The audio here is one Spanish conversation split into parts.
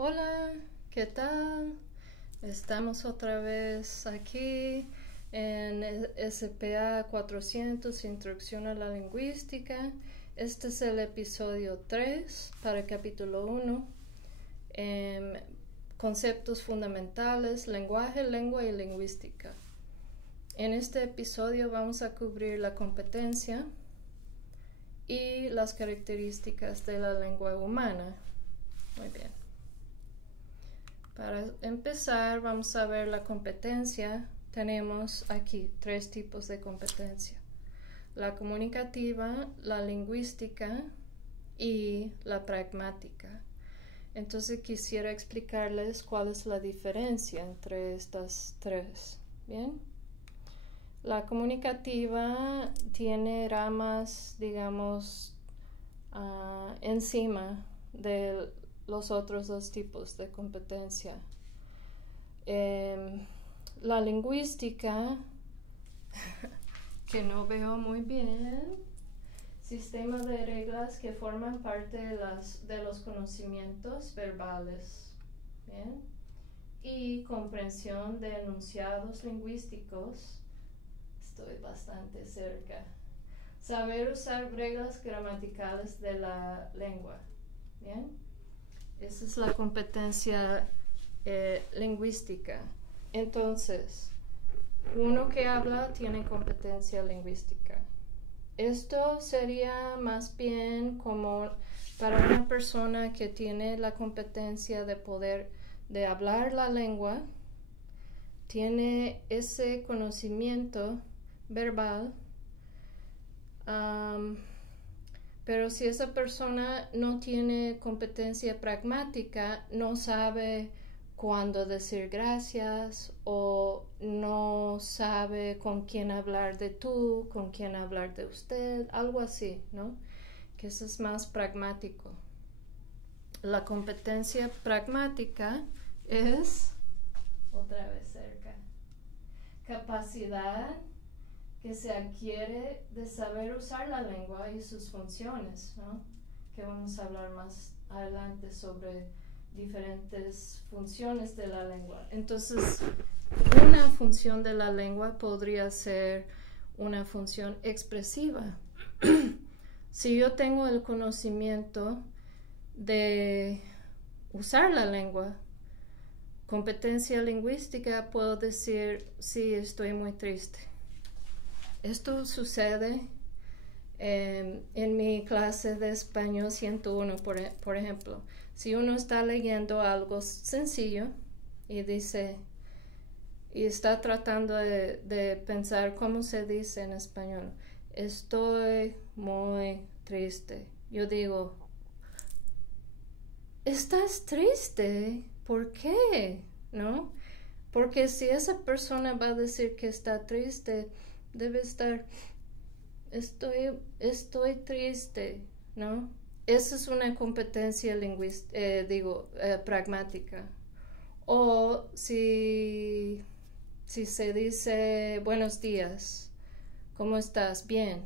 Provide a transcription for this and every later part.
Hola, ¿qué tal? Estamos otra vez aquí en SPA 400, Introducción a la Lingüística. Este es el episodio 3 para el capítulo 1. Conceptos fundamentales, lenguaje, lengua y lingüística. En este episodio vamos a cubrir la competencia y las características de la lengua humana. Muy bien. Para empezar, vamos a ver la competencia. Tenemos aquí 3 tipos de competencia: la comunicativa, la lingüística y la pragmática. Entonces quisiera explicarles cuál es la diferencia entre estas 3. Bien. La comunicativa tiene ramas, digamos, encima de los otros 2 tipos de competencia. La lingüística, que no veo muy bien, sistema de reglas que forman parte de los conocimientos verbales. Bien. Y comprensión de enunciados lingüísticos. Estoy bastante cerca. Saber usar reglas gramaticales de la lengua. Bien. Esa es la competencia lingüística. Entonces, uno que habla tiene competencia lingüística. Esto sería más bien como para una persona que tiene la competencia de hablar la lengua, tiene ese conocimiento verbal, pero si esa persona no tiene competencia pragmática, no sabe cuándo decir gracias o no sabe con quién hablar de tú, con quién hablar de usted, algo así, ¿no? Que eso es más pragmático. La competencia pragmática es, otra vez cerca, capacidad que se adquiere de saber usar la lengua y sus funciones, ¿no? Que vamos a hablar más adelante sobre diferentes funciones de la lengua. Entonces, una función de la lengua podría ser una función expresiva. Si yo tengo el conocimiento de usar la lengua, competencia lingüística, puedo decir, sí, estoy muy triste. Esto sucede en mi clase de español 101, por ejemplo. Si uno está leyendo algo sencillo y dice, y está tratando de pensar cómo se dice en español, estoy muy triste. Yo digo, ¿estás triste? ¿Por qué? ¿No? Porque si esa persona va a decir que está triste, debe estar, estoy triste, ¿no? Esa es una competencia pragmática. O si se dice buenos días, ¿cómo estás? Bien.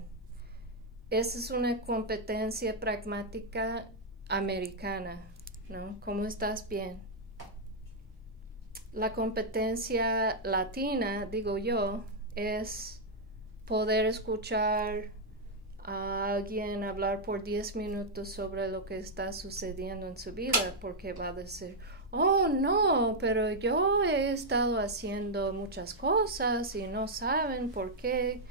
Esa es una competencia pragmática americana, ¿no? ¿Cómo estás? Bien. La competencia latina, digo yo, es poder escuchar a alguien hablar por 10 minutos sobre lo que está sucediendo en su vida, porque va a decir, oh no, pero yo he estado haciendo muchas cosas y no saben por qué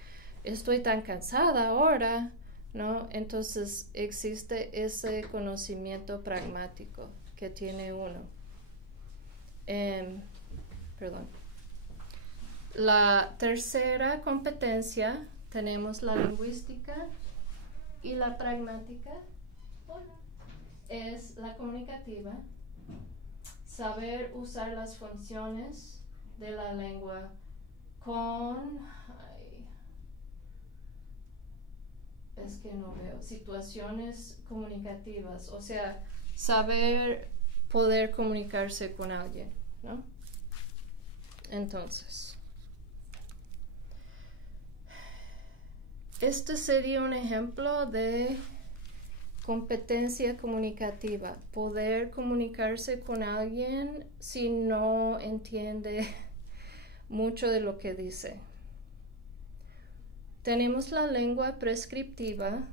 estoy tan cansada ahora, ¿no? Entonces existe ese conocimiento pragmático que tiene uno. Perdón. La tercera competencia, tenemos la lingüística y la pragmática. Es la comunicativa. Saber usar las funciones de la lengua con, es que no veo, situaciones comunicativas, o sea, saber poder comunicarse con alguien, ¿no? Entonces, este sería un ejemplo de competencia comunicativa, poder comunicarse con alguien si no entiende mucho de lo que dice. Tenemos la lengua prescriptiva.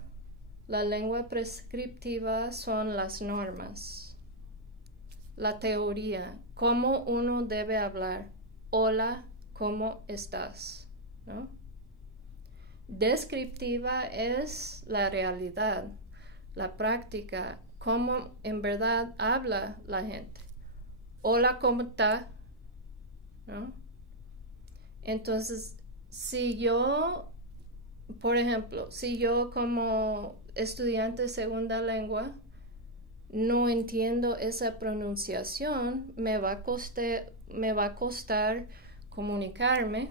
La lengua prescriptiva son las normas, la teoría, cómo uno debe hablar. Hola, ¿cómo estás? ¿No? Descriptiva es la realidad, la práctica, cómo en verdad habla la gente. Hola, ¿cómo está? ¿No? Entonces, si yo, por ejemplo, si yo como estudiante de segunda lengua no entiendo esa pronunciación, me va a costar comunicarme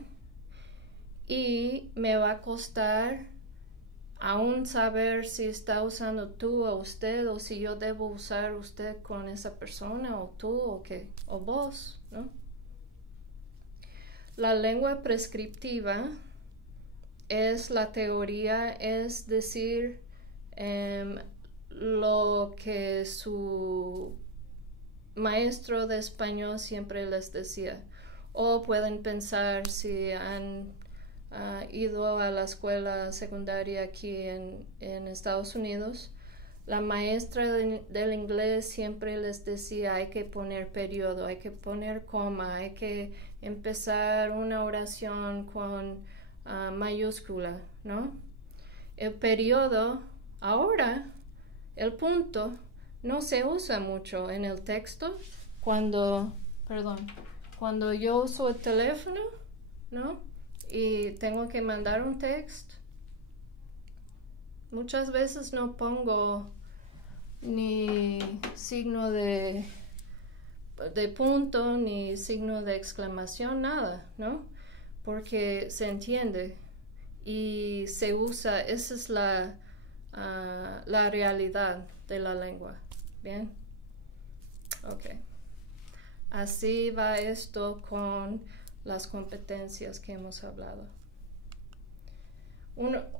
y me va a costar aún saber si está usando tú o usted, o si yo debo usar usted con esa persona, o tú, o qué, o vos, ¿no? La lengua prescriptiva es la teoría, es decir, lo que su maestro de español siempre les decía. O pueden pensar si han ido a la escuela secundaria aquí en Estados Unidos. La maestra del inglés siempre les decía, hay que poner periodo, hay que poner coma, hay que empezar una oración con mayúscula, ¿no? El periodo, ahora, el punto, no se usa mucho en el texto cuando yo uso el teléfono, ¿no? Y tengo que mandar un texto. Muchas veces no pongo ni signo de punto, ni signo de exclamación, nada, ¿no? Porque se entiende y se usa, esa es la realidad de la lengua. ¿Bien? Ok. Así va esto con las competencias que hemos hablado.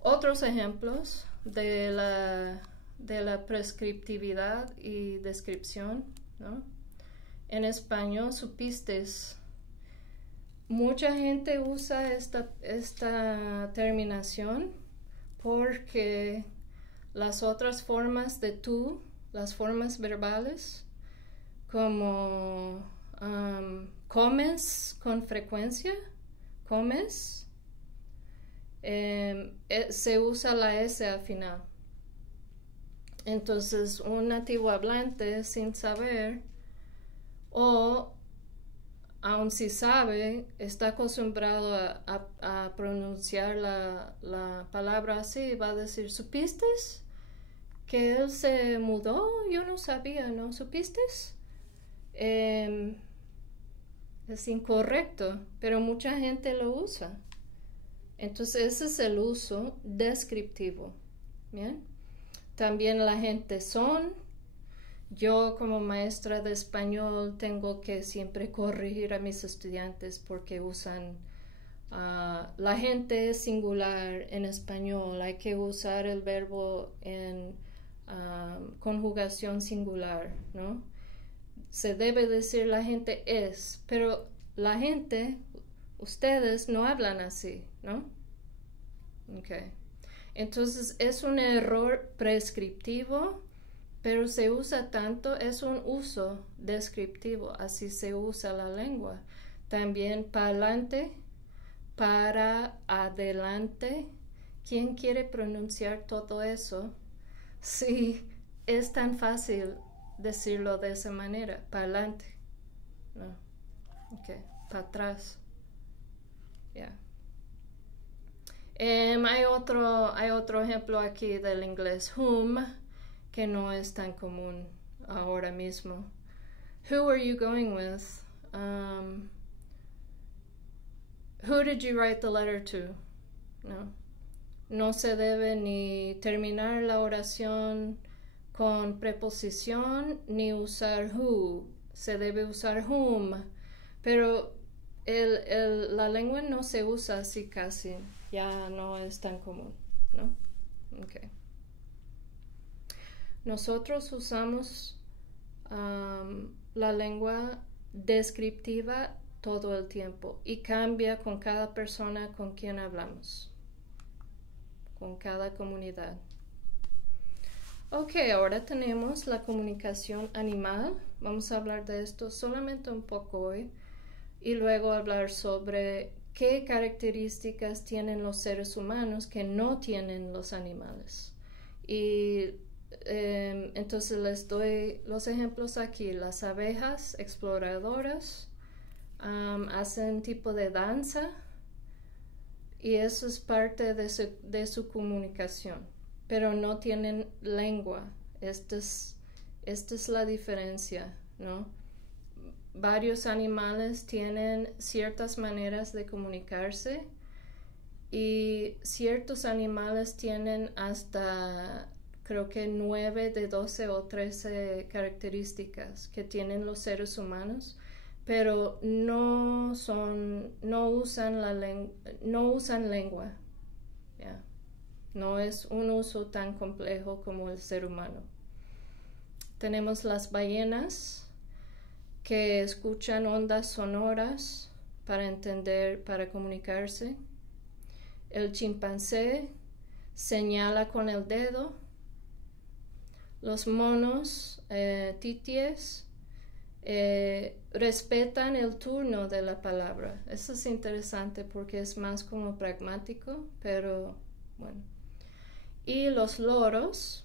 Otros ejemplos de la prescriptividad y descripción, ¿no? En español, supistes. Mucha gente usa esta terminación porque las otras formas de tú, las formas verbales, como comes con frecuencia, comes, se usa la S al final. Entonces, un nativo hablante sin saber, o aun si sabe, está acostumbrado a pronunciar la palabra así, va a decir, ¿supiste que él se mudó? Yo no sabía, ¿no? ¿Supiste? Es incorrecto, pero mucha gente lo usa. Entonces ese es el uso descriptivo. ¿Bien? También la gente son. Yo como maestra de español tengo que siempre corregir a mis estudiantes porque usan la gente singular en español. Hay que usar el verbo en conjugación singular, ¿no? Se debe decir la gente es, pero la gente, ustedes no hablan así, ¿no? Okay. Entonces es un error prescriptivo, pero se usa tanto, es un uso descriptivo, así se usa la lengua. También para adelante, para adelante. ¿Quién quiere pronunciar todo eso? Sí, es tan fácil decirlo de esa manera, para adelante, no, okay, para atrás, ya. Hay otro ejemplo aquí del inglés, whom, que no es tan común ahora mismo. Who are you going with? Who did you write the letter to? No se debe ni terminar la oración con preposición ni usar who, se debe usar whom, pero la lengua no se usa así casi, ya no es tan común, ¿no? Okay. nosotros usamos la lengua descriptiva todo el tiempo y cambia con cada persona con quien hablamos, con cada comunidad. Ok, ahora tenemos la comunicación animal. Vamos a hablar de esto solamente un poco hoy y luego hablar sobre qué características tienen los seres humanos que no tienen los animales. Y entonces les doy los ejemplos aquí. Las abejas exploradoras hacen tipo de danza y eso es parte de su comunicación, pero no tienen lengua. Esta es la diferencia, ¿no? Varios animales tienen ciertas maneras de comunicarse y ciertos animales tienen hasta, creo que 9 de 12 o 13 características que tienen los seres humanos, pero no usan lengua. Yeah. No es un uso tan complejo como el ser humano. Tenemos las ballenas que escuchan ondas sonoras para entender, para comunicarse. El chimpancé señala con el dedo. Los monos tities respetan el turno de la palabra. Eso es interesante porque es más como pragmático, pero bueno. Y los loros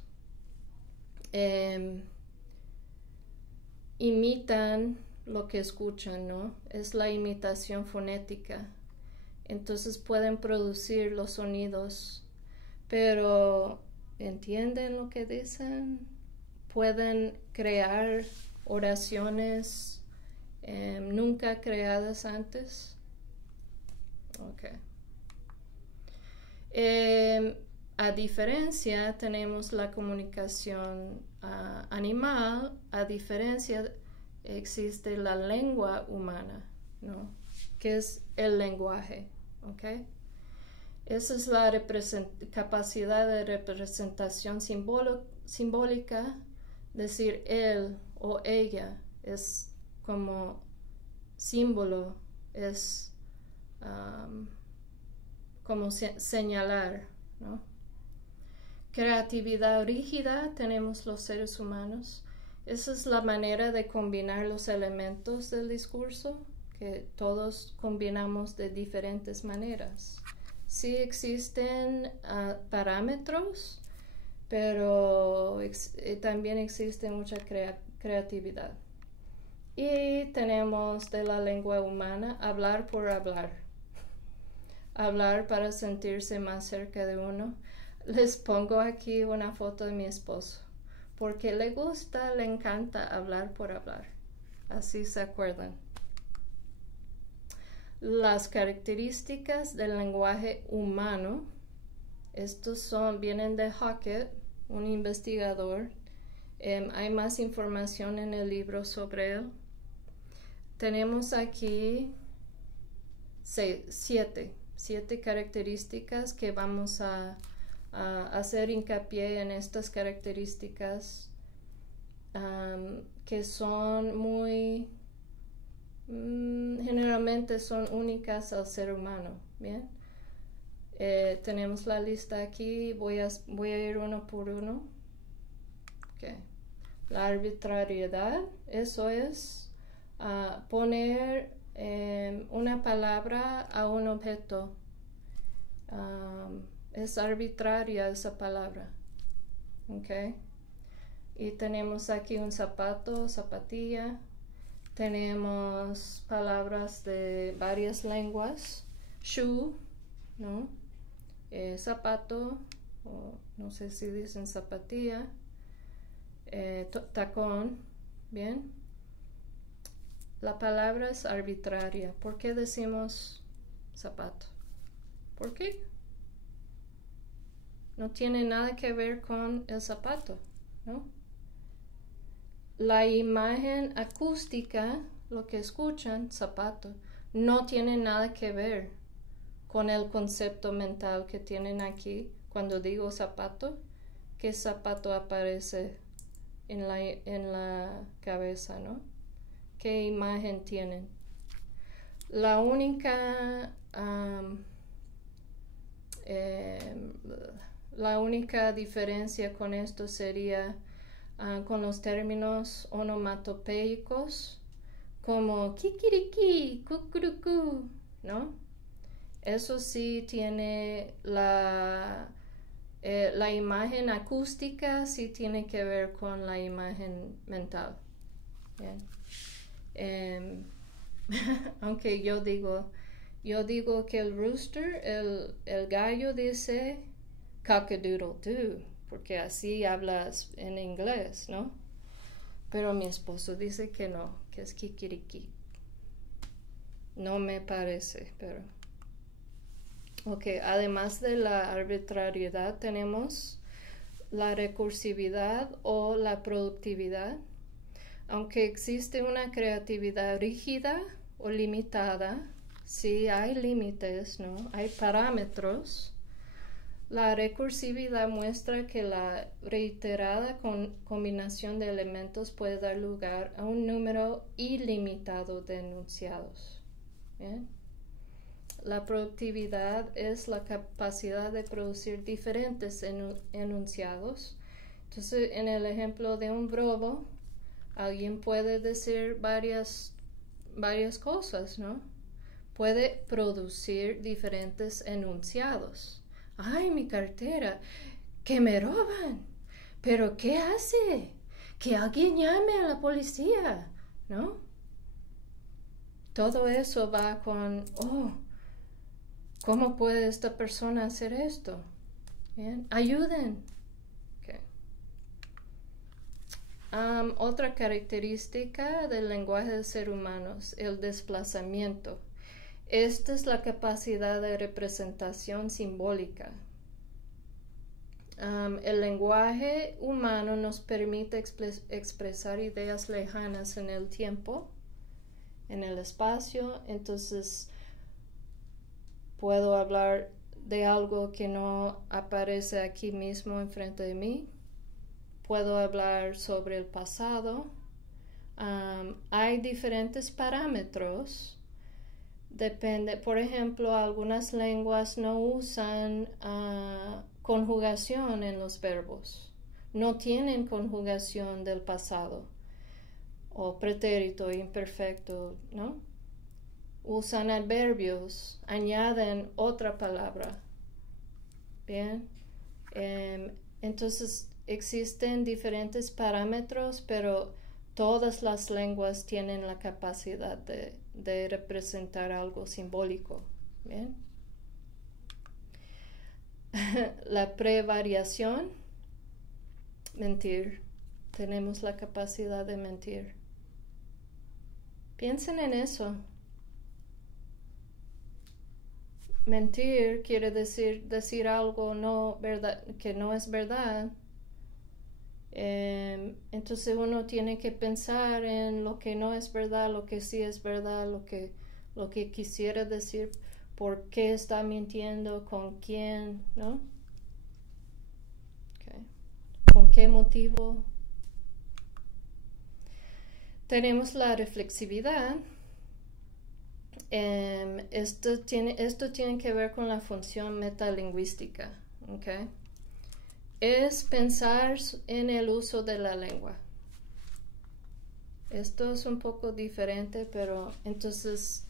imitan lo que escuchan, ¿no? Es la imitación fonética. Entonces pueden producir los sonidos, pero ¿entienden lo que dicen? Pueden crear oraciones nunca creadas antes. Okay. A diferencia, tenemos la comunicación animal. A diferencia, existe la lengua humana, ¿no? Que es el lenguaje, ¿ok? Esa es la capacidad de representación simbólica. Decir él o ella es como símbolo, es como señalar, ¿no? Creatividad rígida tenemos los seres humanos. Esa es la manera de combinar los elementos del discurso, que todos combinamos de diferentes maneras. Sí existen parámetros, pero también existe mucha creatividad. Y tenemos de la lengua humana hablar por hablar. Hablar para sentirse más cerca de uno. Les pongo aquí una foto de mi esposo, porque le encanta hablar por hablar. Así se acuerdan. Las características del lenguaje humano, estos vienen de Hackett, un investigador. Hay más información en el libro sobre él. Tenemos aquí 7 características que vamos a hacer hincapié en estas características que son muy generalmente son únicas al ser humano. Bien, tenemos la lista aquí. Voy a ir uno por uno. Okay. La arbitrariedad, eso es poner una palabra a un objeto. Es arbitraria esa palabra. Okay. Y tenemos aquí un zapato, zapatilla. Tenemos palabras de varias lenguas. Shoe, ¿no? Zapato, o no sé si dicen zapatilla. Tacón, ¿bien? La palabra es arbitraria. ¿Por qué decimos zapato? ¿Por qué? No tiene nada que ver con el zapato, ¿no? La imagen acústica, lo que escuchan, zapato, no tiene nada que ver con el concepto mental que tienen aquí. Cuando digo zapato, ¿qué zapato aparece en la cabeza, ¿no? ¿Qué imagen tienen? La única diferencia con esto sería con los términos onomatopeicos como kikiriki, kukuruku, ¿no? Eso sí tiene la imagen acústica, sí tiene que ver con la imagen mental. Bien. Aunque yo digo que el rooster, el gallo dice cock-a-doodle-doo, porque así hablas en inglés, ¿no? Pero mi esposo dice que no, que es kikiriki. No me parece, pero... Ok, además de la arbitrariedad tenemos la recursividad o la productividad. Aunque existe una creatividad rígida o limitada, sí hay límites, ¿no? Hay parámetros. La recursividad muestra que la reiterada combinación de elementos puede dar lugar a un número ilimitado de enunciados. ¿Bien? La productividad es la capacidad de producir diferentes enunciados. Entonces, en el ejemplo de un brobo, alguien puede decir varias cosas, ¿no? Puede producir diferentes enunciados. ¡Ay, mi cartera! ¡Que me roban! ¿Pero qué hace? ¡Que alguien llame a la policía! ¿No? Todo eso va con, ¿cómo puede esta persona hacer esto? ¿Bien? ¡Ayuden! Okay. Otra característica del lenguaje de seres humanos, el desplazamiento. Esta es la capacidad de representación simbólica. El lenguaje humano nos permite expresar ideas lejanas en el tiempo, en el espacio. Entonces, puedo hablar de algo que no aparece aquí mismo enfrente de mí. Puedo hablar sobre el pasado. Hay diferentes parámetros. Depende, por ejemplo, algunas lenguas no usan conjugación en los verbos. No tienen conjugación del pasado o pretérito imperfecto, ¿no? Usan adverbios, añaden otra palabra. Bien. Entonces, existen diferentes parámetros, pero todas las lenguas tienen la capacidad de representar algo simbólico. Bien. La prevariación, mentir. Tenemos la capacidad de mentir. Piensen en eso. Mentir quiere decir algo que no es verdad. Entonces uno tiene que pensar en lo que no es verdad, lo que sí es verdad, lo que quisiera decir, por qué está mintiendo, con quién, ¿no? Okay. ¿Con qué motivo? Tenemos la reflexividad. Esto tiene que ver con la función metalingüística, ¿ok? Es pensar en el uso de la lengua. Esto es un poco diferente, pero entonces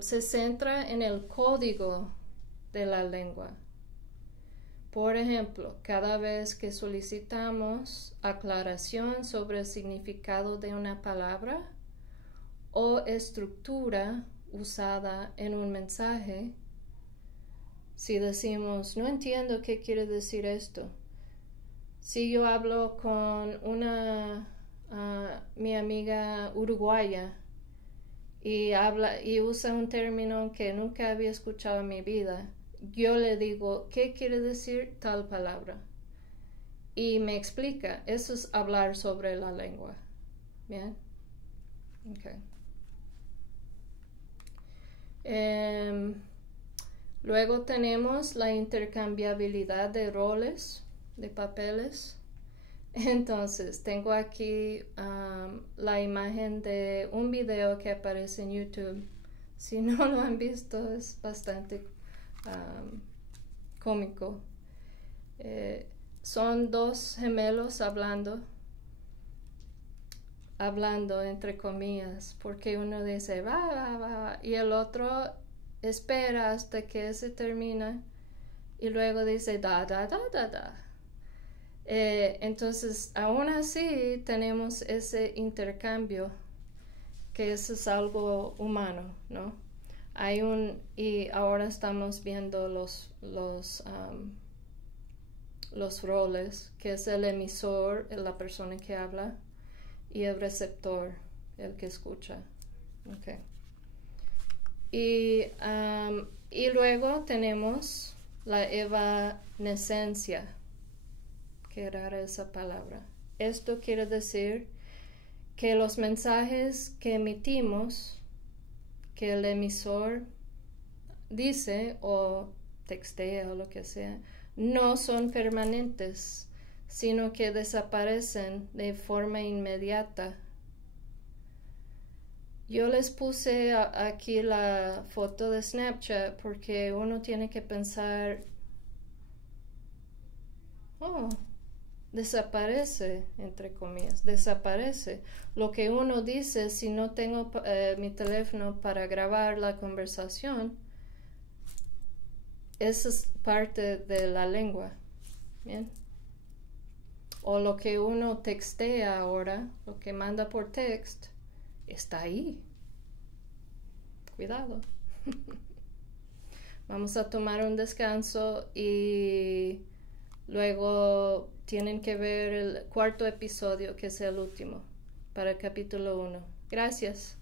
se centra en el código de la lengua. Por ejemplo, cada vez que solicitamos aclaración sobre el significado de una palabra o estructura usada en un mensaje, si decimos, no entiendo qué quiere decir esto. Si yo hablo con mi amiga uruguaya y usa un término que nunca había escuchado en mi vida, yo le digo, ¿qué quiere decir tal palabra? Y me explica. Eso es hablar sobre la lengua. ¿Bien? Okay. Luego tenemos la intercambiabilidad de roles, de papeles. Entonces, tengo aquí la imagen de un video que aparece en YouTube. Si no lo han visto, es bastante cómico. Son dos gemelos hablando entre comillas, porque uno dice va, va, va, y el otro espera hasta que se termina y luego dice da, da, da, da, da. Entonces, aún así tenemos ese intercambio, que eso es algo humano, ¿no? Y ahora estamos viendo los roles, que es el emisor, la persona que habla, y el receptor, el que escucha. Okay. Y luego tenemos la evanescencia. Qué rara esa palabra. Esto quiere decir que los mensajes que emitimos, que el emisor dice o textea o lo que sea, no son permanentes, sino que desaparecen de forma inmediata. Yo les puse aquí la foto de Snapchat porque uno tiene que pensar, desaparece, entre comillas, desaparece. Lo que uno dice, si no tengo mi teléfono para grabar la conversación, esa es parte de la lengua. ¿Bien? O lo que uno textea ahora, lo que manda por text, está ahí. Cuidado. Vamos a tomar un descanso y luego tienen que ver el cuarto episodio, que es el último, para el capítulo 1. Gracias.